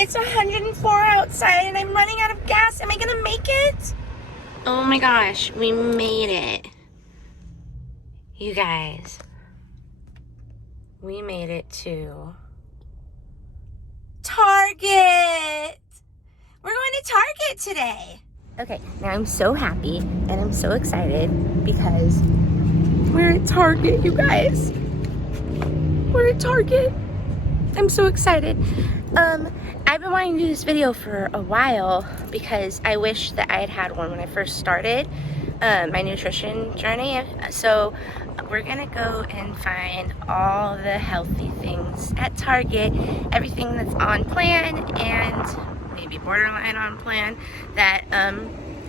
It's 104 outside and I'm running out of gas. Am I gonna make it? Oh my gosh, we made it. You guys, we made it to Target. We're going to Target today. Okay, now I'm so happy and I'm so excited because we're at Target, you guys. We're at Target. I'm so excited. I've been wanting to do this video for a while because I wish that I had one when I first started my nutrition journey. So we're gonna go and find all the healthy things at Target, everything that's on plan and maybe borderline on plan that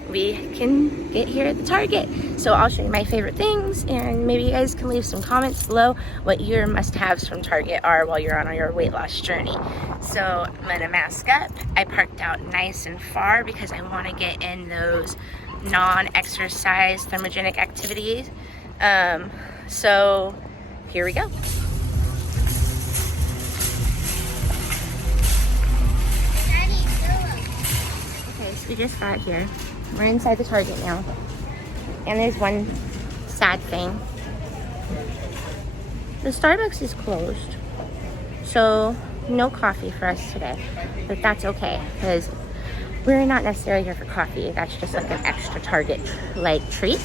we can get here at the Target. So I'll show you my favorite things and maybe you guys can leave some comments below what your must-haves from Target are while you're on your weight loss journey. So I'm gonna mask up. I parked out nice and far because I want to get in those non-exercise thermogenic activities. So here we go. Okay, so we just got here. We're inside the Target now. And there's one sad thing. The Starbucks is closed. So no coffee for us today. But that's okay because we're not necessarily here for coffee. That's just like an extra Target like treat.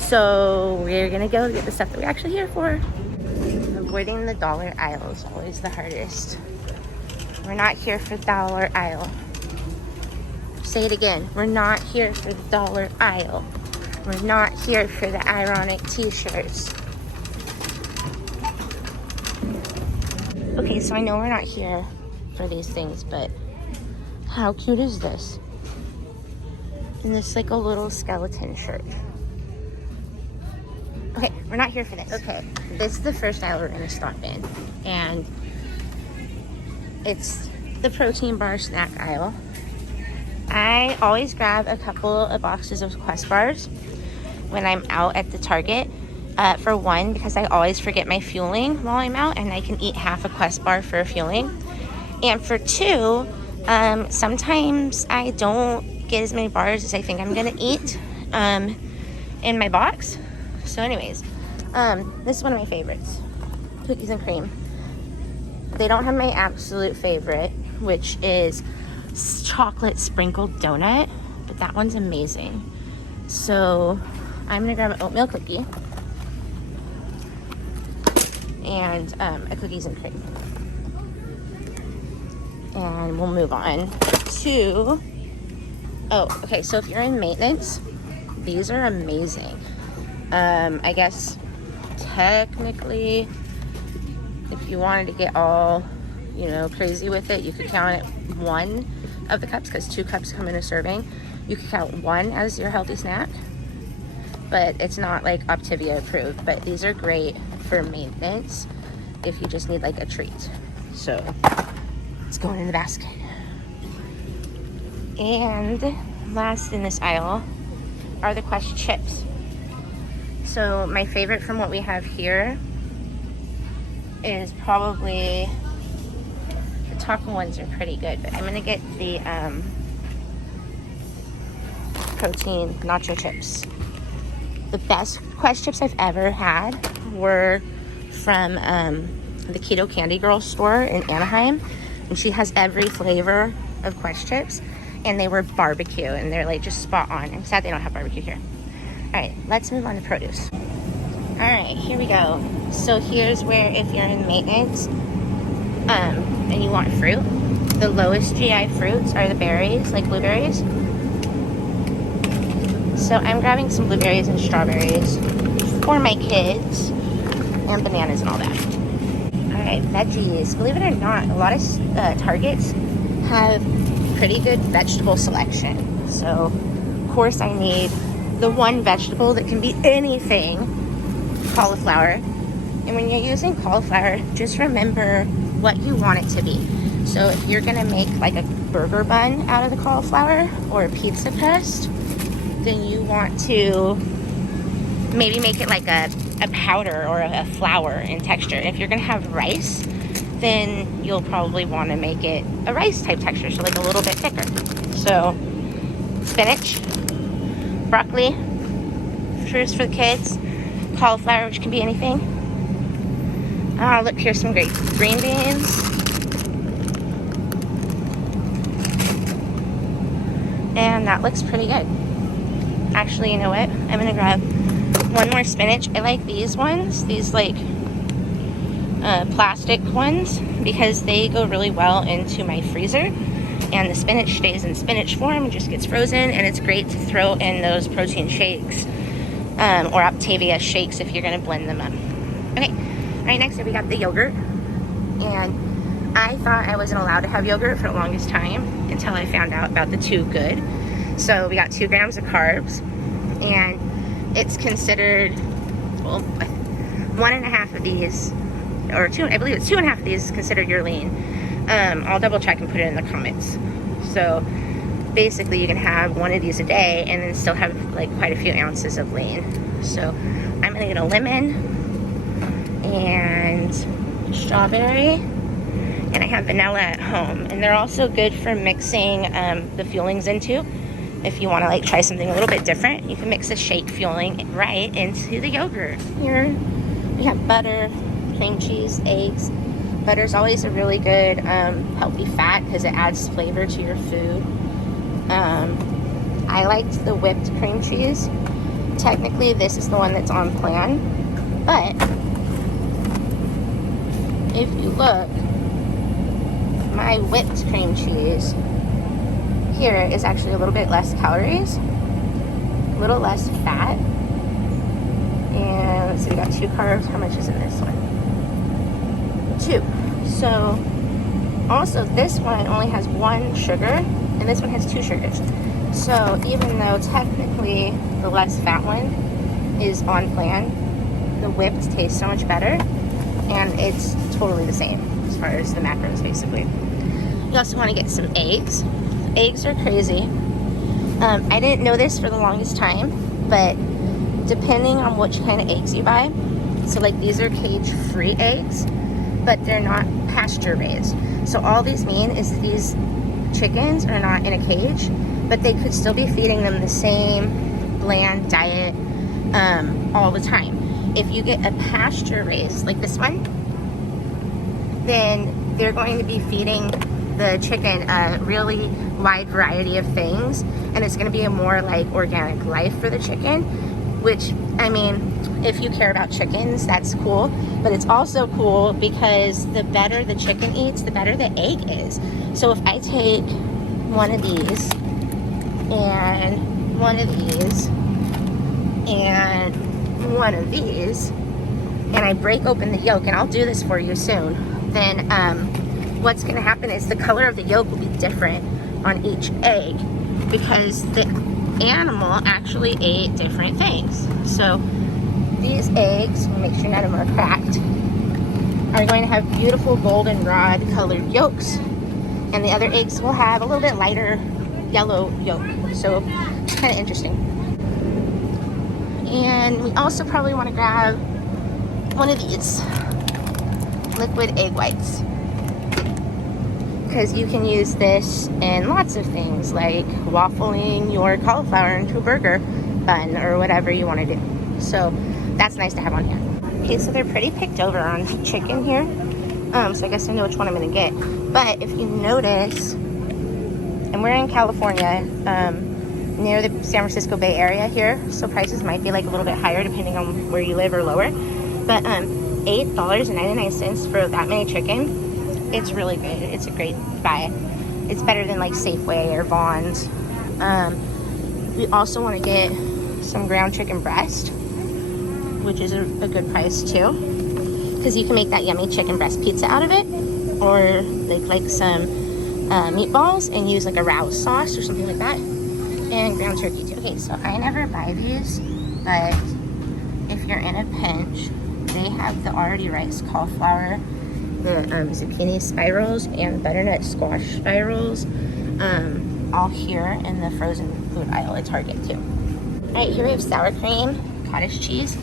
So we're gonna go get the stuff that we're actually here for. Avoiding the dollar aisle is always the hardest. We're not here for the dollar aisle. Say it again. We're not here for the dollar aisle. We're not here for the ironic t-shirts. Okay, so I know we're not here for these things, but how cute is this? And this like a little skeleton shirt. Okay, we're not here for this. Okay, this is the first aisle we're gonna stop in. And it's the protein bar snack aisle. I always grab a couple of boxes of Quest bars when I'm out at the Target. For one, because I always forget my fueling while I'm out and I can eat half a Quest bar for fueling. And for two, sometimes I don't get as many bars as I think I'm gonna eat in my box. So anyways, this is one of my favorites, cookies and cream. They don't have my absolute favorite, which is chocolate sprinkled donut, but that one's amazing. So I'm gonna grab an oatmeal cookie and a cookies and cream, and we'll move on to okay, so if you're in maintenance, these are amazing. I guess technically if you wanted to get all crazy with it, you could count it one of the cups because 2 cups come in a serving. You could count one as your healthy snack, but it's not like Optavia approved. But these are great for maintenance if you just need like a treat. So it's going in the basket. And last in this aisle are the Quest chips. So my favorite from what we have here is probably the taco ones are pretty good, but I'm gonna get the protein nacho chips. The best Quest chips I've ever had were from the Keto Candy Girl store in Anaheim, and she has every flavor of Quest chips, and they were barbecue, and they're like just spot on. I'm sad they don't have barbecue here. All right, let's move on to produce. All right, here we go. So here's where if you're in maintenance and you want fruit, the lowest GI fruits are the berries, like blueberries. So I'm grabbing some blueberries and strawberries for my kids, and bananas and all that. All right, veggies. Believe it or not, a lot of Targets have pretty good vegetable selection. So of course I need the one vegetable that can be anything, cauliflower. And when you're using cauliflower, just remember what you want it to be. So if you're gonna make like a burger bun out of the cauliflower or a pizza crust, then you want to maybe make it like a powder or a flour in texture. If you're gonna have rice, then you'll probably want to make it a rice type texture, so like a little bit thicker. So spinach, broccoli, fruits for the kids, cauliflower, which can be anything. Look, here's some great green beans. And that looks pretty good. Actually, you know what? I'm gonna grab one more spinach. I like these ones, these like plastic ones, because they go really well into my freezer. And the spinach stays in spinach form, just gets frozen, and it's great to throw in those protein shakes or Optavia shakes if you're gonna blend them up. Okay, all right, next up we got the yogurt. And I thought I wasn't allowed to have yogurt for the longest time until I found out about the Too Good. So we got 2 grams of carbs, and it's considered, well, 1.5 of these, or 2, I believe it's 2.5 of these is considered your lean. I'll double check and put it in the comments. So basically you can have 1 of these a day and then still have like quite a few ounces of lean. So I'm gonna get a lemon and strawberry, and I have vanilla at home, and they're also good for mixing the fuelings into. If you want to like try something a little bit different, you can mix a shake fueling right into the yogurt. Here we have butter, cream cheese, eggs. Butter's always a really good healthy fat because it adds flavor to your food. I liked the whipped cream cheese. Technically this is the one that's on plan, but if you look, my whipped cream cheese here is actually a little bit less calories, a little less fat, and let's see, we got 2 carbs. How much is in this one? 2. So also this one only has 1 sugar, and this one has 2 sugars. So even though technically the less fat one is on plan, the whipped tastes so much better, and it's totally the same as far as the macros basically. You also want to get some eggs. Eggs are crazy. I didn't know this for the longest time, but depending on which kind of eggs you buy, so like these are cage-free eggs, but they're not pasture raised. So all these mean is that these chickens are not in a cage, but they could still be feeding them the same bland diet all the time. If you get a pasture raised like this one, then they're going to be feeding the chicken a really wide variety of things, and it's going to be a more like organic life for the chicken, which, I mean, if you care about chickens, that's cool, but it's also cool because the better the chicken eats, the better the egg is. So if I take one of these and one of these and one of these, and I break open the yolk, and I'll do this for you soon, then what's going to happen is the color of the yolk will be different on each egg because the animal actually ate different things. So these eggs, make sure none of them are cracked, are going to have beautiful goldenrod colored yolks, and the other eggs will have a little bit lighter yellow yolk. So it's kind of interesting. And we also probably want to grab one of these liquid egg whites, because you can use this in lots of things, like waffling your cauliflower into a burger bun or whatever you want to do. So that's nice to have on here. Okay, so they're pretty picked over on chicken here. So I guess I know which one I'm going to get. But if you notice, and we're in California, near the San Francisco Bay Area here, so prices might be like a little bit higher depending on where you live or lower. But $8.99 for that many chicken. It's really good. It's a great buy. It's better than like Safeway or Vaughn's. We also want to get some ground chicken breast, which is a good price too, because you can make that yummy chicken breast pizza out of it, or like some meatballs and use like a Rouse sauce or something like that, and ground turkey too. Okay, so I never buy these, but if you're in a pinch, they have the already riced cauliflower, the zucchini spirals, and butternut squash spirals, all here in the frozen food aisle at Target too. All right, here we have sour cream, cottage cheese.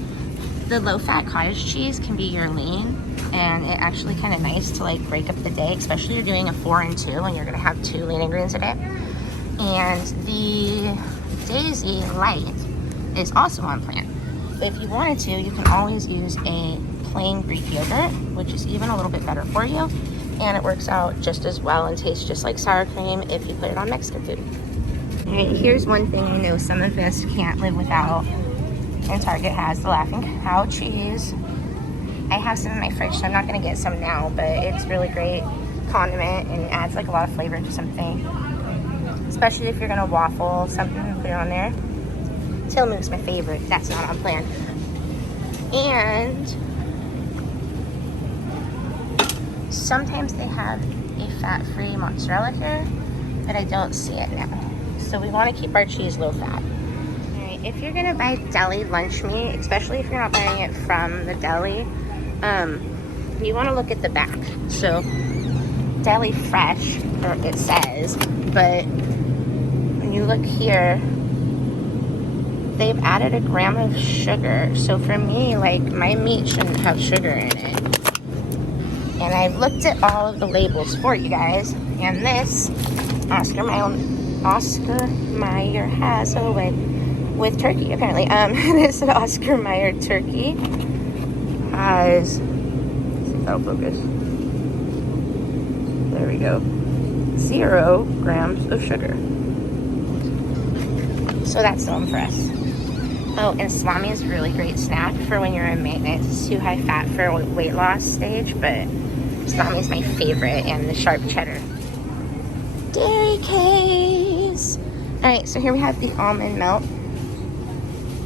The low-fat cottage cheese can be your lean, and it actually kind of nice to like break up the day, especially if you're doing a 4 and 2 and you're gonna have 2 lean greens a day. And the Daisy Light is also on plan. But if you wanted to, you can always use a plain Greek yogurt, which is even a little bit better for you, and it works out just as well and tastes just like sour cream if you put it on Mexican food. All right, here's one thing you know some of us can't live without, and Target has the Laughing Cow cheese. I have some in my fridge, so I'm not gonna get some now, but it's really great condiment and it adds like a lot of flavor to something, especially if you're gonna waffle something and put it on there. Tillamook's my favorite. That's not on plan. And sometimes they have a fat-free mozzarella here, but I don't see it now. So we want to keep our cheese low fat. All right, if you're gonna buy deli lunch meat, especially if you're not buying it from the deli, you want to look at the back. So deli fresh, or it says, but when you look here, they've added a gram of sugar. So for me, like, my meat shouldn't have sugar in it. And I've looked at all of the labels for you guys, and this Oscar Mayer has a way with turkey, apparently. This Oscar Mayer turkey has, let's see if that'll focus. There we go. 0 grams of sugar. So that's the one for us. Oh, and salami is a really great snack for when you're in maintenance. It's too high fat for a weight loss stage, but salami is my favorite, and the sharp cheddar. Dairy case. All right, so here we have the almond milk,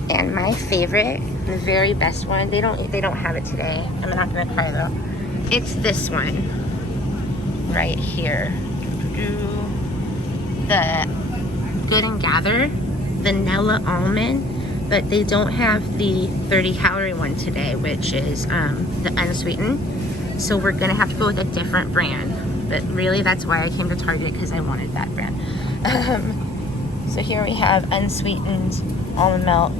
and my favorite, the very best one. They don't have it today. I'm not gonna cry though. It's this one right here. The Good and Gather vanilla almond, but they don't have the 30-calorie one today, which is the unsweetened. So we're gonna have to go with a different brand. But really, that's why I came to Target, because I wanted that brand. So here we have unsweetened almond milk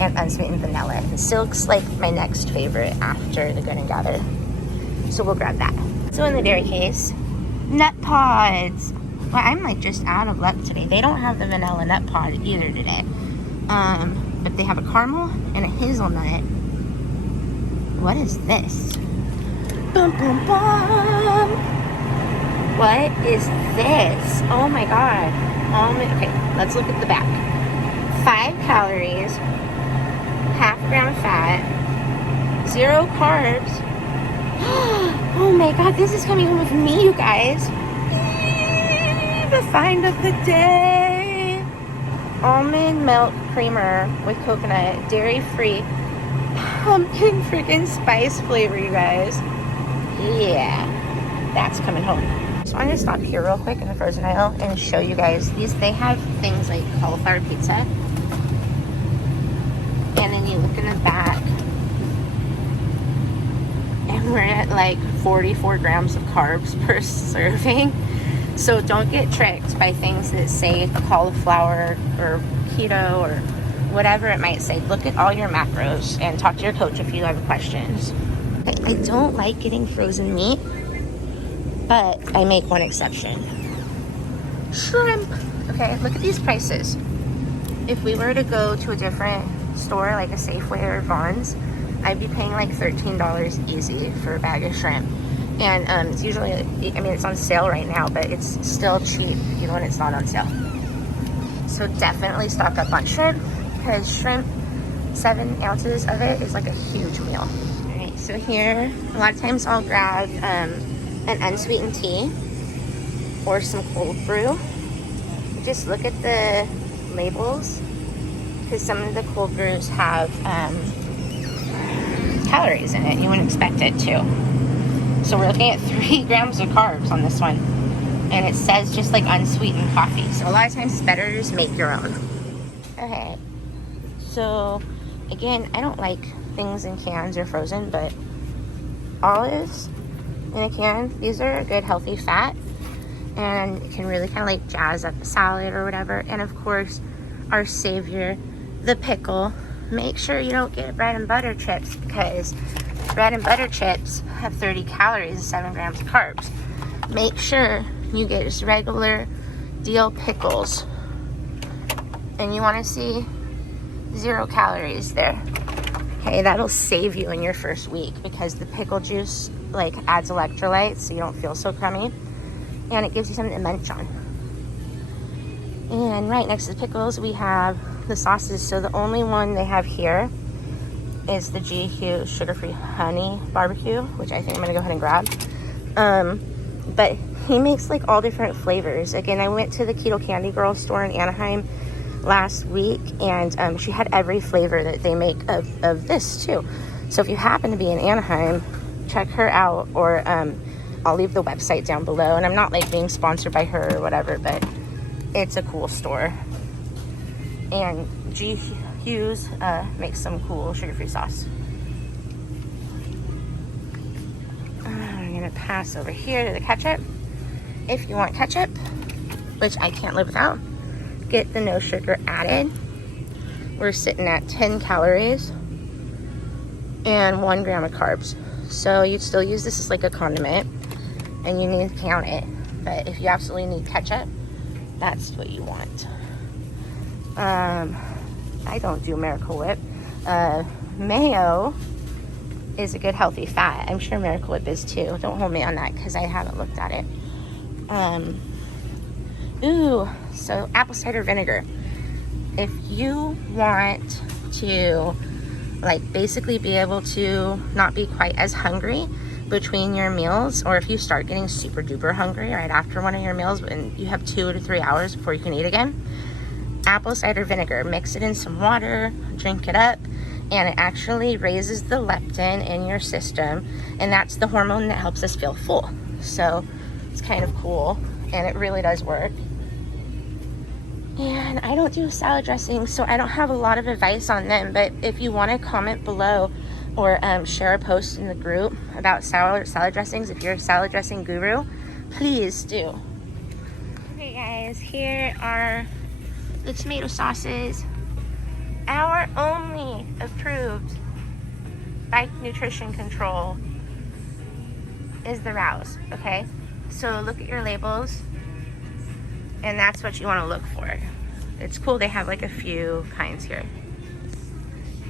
and unsweetened vanilla. And Silk's like my next favorite after the Good and Gather. So we'll grab that. So in the dairy case, nut pods. Well, I'm like just out of luck today. They don't have the vanilla nut pod either today. But they have a caramel and a hazelnut. What is this? Bum, bum, bum. What is this? Oh my god. Okay, let's look at the back. 5 calories, half gram of fat, 0 carbs. Oh my god, this is coming home with me, you guys. The find of the day. Almond milk creamer with coconut, dairy-free, pumpkin freaking spice flavor, you guys. Yeah, that's coming home. So I'm gonna stop here real quick in the frozen aisle and show you guys these. They have things like cauliflower pizza, and then you look in the back, and we're at like 44 grams of carbs per serving. So don't get tricked by things that say cauliflower or keto or whatever it might say. Look at all your macros and talk to your coach if you have questions. I don't like getting frozen meat, but I make one exception. Shrimp. Okay, look at these prices. If we were to go to a different store, like a Safeway or Vons, I'd be paying like $13 easy for a bag of shrimp. And it's usually, I mean, it's on sale right now, but it's still cheap even when it's not on sale. So definitely stock up on shrimp, because shrimp, 7 ounces of it is like a huge meal. All right, so here, a lot of times I'll grab an unsweetened tea or some cold brew. Just look at the labels, because some of the cold brews have calories in it. You wouldn't expect it to. So we're looking at 3 grams of carbs on this one. And it says just like unsweetened coffee. So a lot of times it's better to just make your own. Okay. So again, I don't like things in cans or frozen, but olives in a can, these are a good healthy fat. And it can really kind of like jazz up a salad or whatever. And of course, our savior, the pickle. Make sure you don't get bread and butter chips, because bread and butter chips have 30 calories and 7 grams of carbs. Make sure you get just regular dill pickles. And you want to see 0 calories there. Okay, that'll save you in your first week because the pickle juice like adds electrolytes so you don't feel so crummy. And it gives you something to munch on. And right next to the pickles, we have the sauces. So the only one they have here is the GQ sugar-free honey barbecue, which I think I'm gonna go ahead and grab. But he makes like all different flavors. Again, I went to the Keto Candy Girl store in Anaheim last week, and she had every flavor that they make of this too. So if you happen to be in Anaheim, check her out, or I'll leave the website down below. And I'm not like being sponsored by her or whatever, but it's a cool store. And G. Hughes makes some cool sugar-free sauce. I'm gonna pass over here to the ketchup. If you want ketchup, which I can't live without, get the no sugar added. We're sitting at 10 calories and 1 gram of carbs. So you'd still use this as like a condiment, and you need to count it. But if you absolutely need ketchup, that's what you want. I don't do Miracle Whip. Mayo is a good healthy fat. I'm sure Miracle Whip is too. Don't hold me on that because I haven't looked at it. So apple cider vinegar. If you want to like basically be able to not be quite as hungry between your meals, or if you start getting super duper hungry right after one of your meals and you have 2 to 3 hours before you can eat again, apple cider vinegar, mix it in some water, drink it up, and it actually raises the leptin in your system, and that's the hormone that helps us feel full. So it's kind of cool, and it really does work. And I don't do salad dressings, so I don't have a lot of advice on them, but if you want to comment below or share a post in the group about salad dressings, if you're a salad dressing guru, please do. Okay guys, here are the tomato sauces. Our only approved by Nutrition Control is the Rouse, okay? So look at your labels, and that's what you want to look for. It's cool, they have like a few kinds here.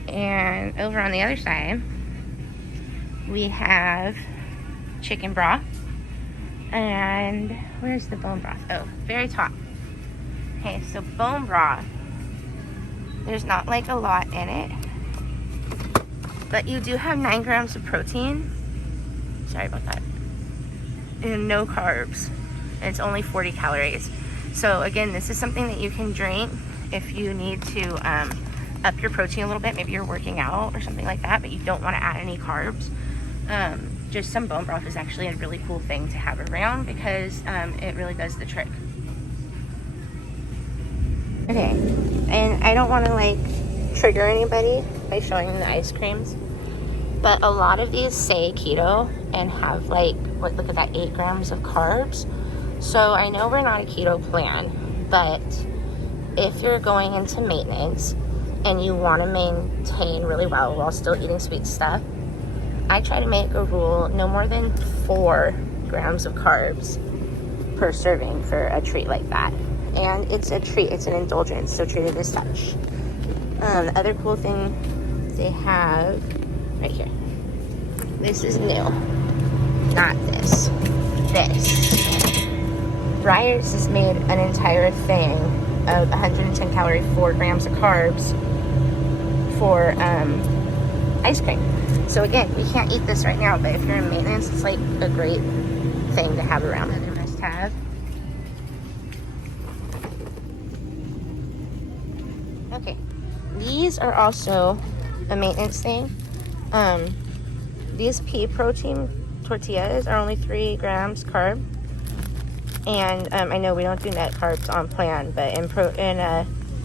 And over on the other side, we have chicken broth. And where's the bone broth? Oh, very top. Okay, so bone broth. There's not like a lot in it, but you do have 9 grams of protein. Sorry about that. And no carbs. And it's only 40 calories. So again, this is something that you can drink if you need to up your protein a little bit. Maybe you're working out or something like that, but you don't want to add any carbs. Just some bone broth is actually a really cool thing to have around because it really does the trick. Okay, and I don't want to like trigger anybody by showing them the ice creams, but a lot of these say keto and have like, look at that, 8 grams of carbs. So I know we're not a keto plan, but if you're going into maintenance and you want to maintain really well while still eating sweet stuff, I try to make a rule no more than 4 grams of carbs per serving for a treat like that. And it's a treat, it's an indulgence, so treat it as such. The other cool thing they have right here. This is new, not this. This. Breyers has made an entire thing of 110 calorie, 4 grams of carbs for ice cream. So again, we can't eat this right now, but if you're in maintenance, it's like a great thing to have around. Another must-have. Okay, these are also a maintenance thing. These pea protein tortillas are only 3 grams carb. And I know we don't do net carbs on plan, but in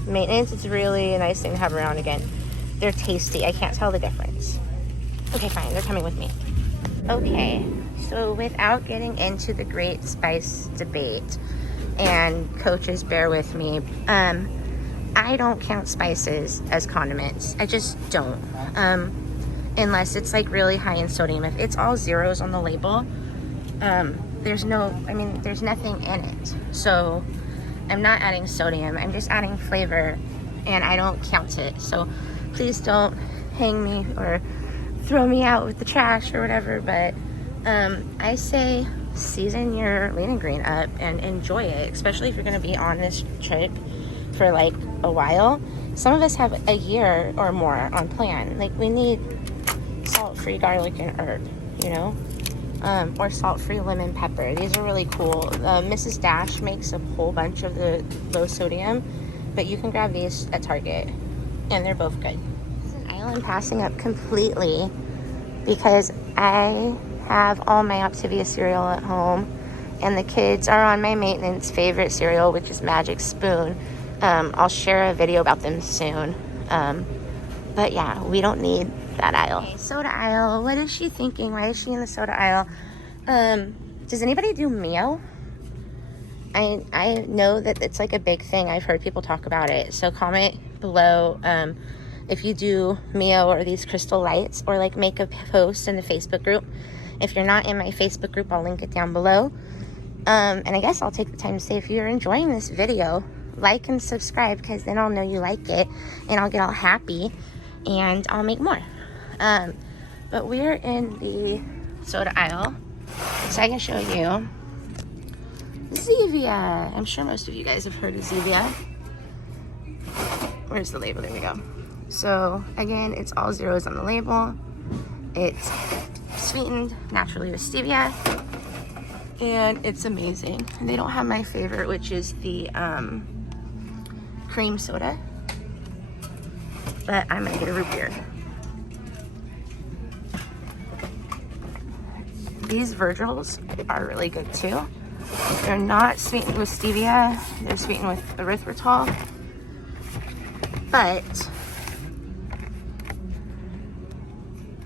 maintenance, it's really a nice thing to have around again. They're tasty. I can't tell the difference. Okay, fine. They're coming with me. Okay, so without getting into the great spice debate, and coaches, bear with me, I don't count spices as condiments. I just don't. unless it's like really high in sodium. If it's all zeros on the label, there's nothing in it. So I'm not adding sodium, I'm just adding flavor, and I don't count it. So please don't hang me or throw me out with the trash or whatever, but I say season your lean and green up and enjoy it, especially if you're going to be on this trip for like a while. Some of us have a year or more on plan. Like, we need salt-free garlic and herb, you know, or salt-free lemon pepper. These are really cool. Mrs. Dash makes a whole bunch of the low sodium, but you can grab these at Target, and they're both good. This is an aisle I'm passing up completely because I have all my Optavia cereal at home, and the kids are on my maintenance favorite cereal, which is Magic Spoon. I'll share a video about them soon. But yeah, we don't need that aisle. Okay, soda aisle. What is she thinking? Why is she in the soda aisle? Does anybody do Mio? I know that it's like a big thing. I've heard people talk about it. So comment below if you do Mio or these Crystal Lights, or like make a post in the Facebook group. If you're not in my Facebook group, I'll link it down below. And I guess I'll take the time to say, if you're enjoying this video, like and subscribe, because then I'll know you like it and I'll get all happy and I'll make more. But we're in the soda aisle, so I can show you Zevia. I'm sure most of you guys have heard of Zevia. Where's the label? There we go. So again, it's all zeros on the label. It's sweetened naturally with stevia, and it's amazing. And they don't have my favorite, which is the cream soda, but I'm gonna get a root beer. These Virgils are really good too. They're not sweetened with stevia, they're sweetened with erythritol, but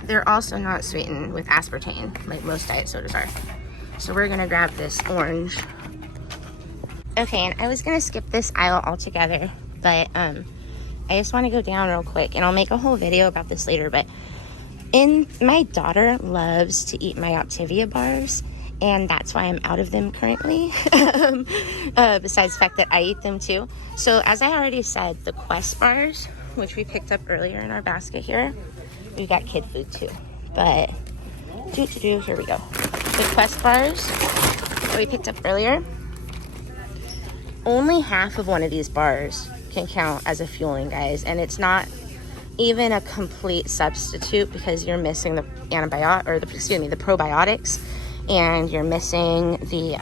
they're also not sweetened with aspartame like most diet sodas are. So we're gonna grab this orange. Okay, and I was gonna skip this aisle altogether, but I just want to go down real quick, and I'll make a whole video about this later. But my daughter loves to eat my Optavia bars, and that's why I'm out of them currently. Besides the fact that I eat them too. So as I already said, the Quest bars, which we picked up earlier in our basket here, we got kid food too. But here we go. The Quest bars that we picked up earlier, only half of one of these bars can count as a fueling, guys, and it's not even a complete substitute because you're missing the the probiotics, and you're missing the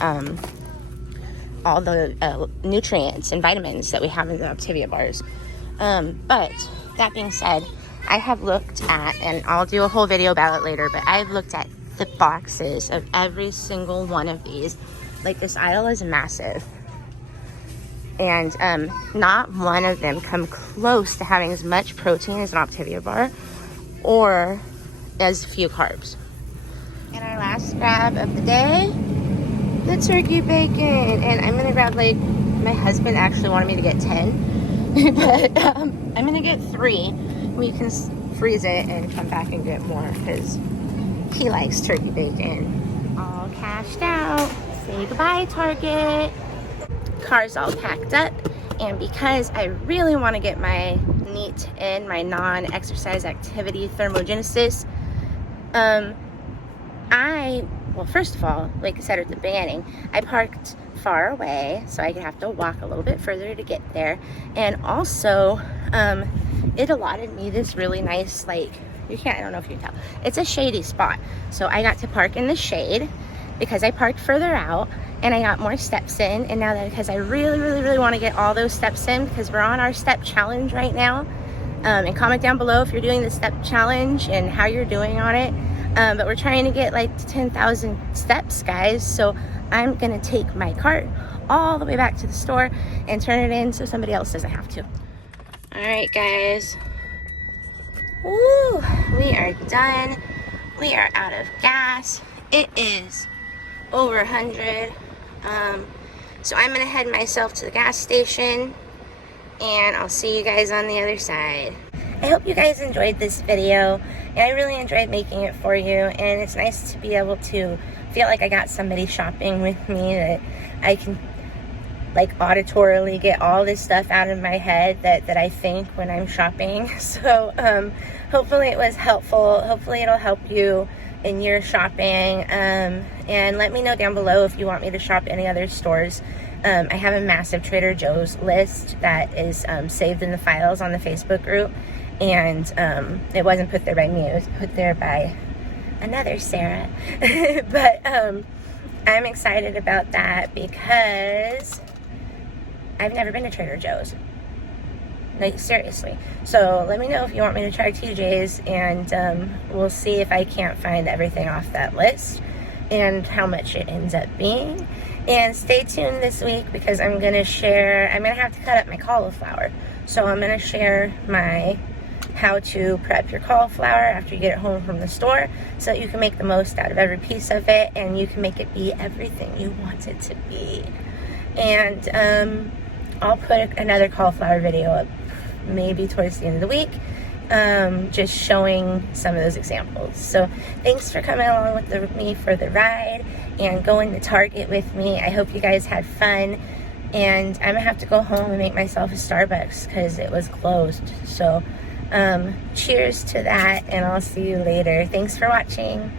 all the nutrients and vitamins that we have in the Optavia bars. But that being said, I have looked at, and I'll do a whole video about it later, but I've looked at the boxes of every single one of these. Like, this aisle is massive, and not one of them come close to having as much protein as an Optavia bar or as few carbs. And our last grab of the day, the turkey bacon. And I'm gonna grab, like, my husband actually wanted me to get 10, but I'm gonna get 3. We can freeze it and come back and get more because he likes turkey bacon. All cashed out. Say goodbye, Target. Car's all packed up, and because I really want to get my NEAT in, my non-exercise activity thermogenesis, well, first of all, like I said at the beginning, I parked far away so I could have to walk a little bit further to get there. And also, it allotted me this really nice, like, I don't know if you can tell, it's a shady spot. So I got to park in the shade because I parked further out, and I got more steps in. And now that, because I really, really, really want to get all those steps in, because we're on our step challenge right now. And comment down below if you're doing the step challenge and how you're doing on it. But we're trying to get like 10,000 steps, guys. So I'm gonna take my cart all the way back to the store and turn it in so somebody else doesn't have to. All right, guys. Woo, we are done. We are out of gas. It is over 100. So I'm gonna head myself to the gas station, and I'll see you guys on the other side. I hope you guys enjoyed this video. And I really enjoyed making it for you. And it's nice to be able to feel like I got somebody shopping with me, that I can like auditorily get all this stuff out of my head that I think when I'm shopping. So hopefully it was helpful. Hopefully it'll help you in your shopping. And let me know down below if you want me to shop any other stores. I have a massive Trader Joe's list that is saved in the files on the Facebook group, and it wasn't put there by me, it was put there by another Sarah. But I'm excited about that because I've never been to Trader Joe's. Like, seriously. So let me know if you want me to try TJ's, and we'll see if I can't find everything off that list and how much it ends up being. And stay tuned this week because I'm going to have to cut up my cauliflower. So I'm going to share my how to prep your cauliflower after you get it home from the store, so that you can make the most out of every piece of it and you can make it be everything you want it to be. And I'll put another cauliflower video up maybe towards the end of the week, just showing some of those examples. So thanks for coming along with me for the ride and going to Target with me. I hope you guys had fun, and I'm gonna have to go home and make myself a Starbucks because it was closed. So cheers to that, and I'll see you later. Thanks for watching.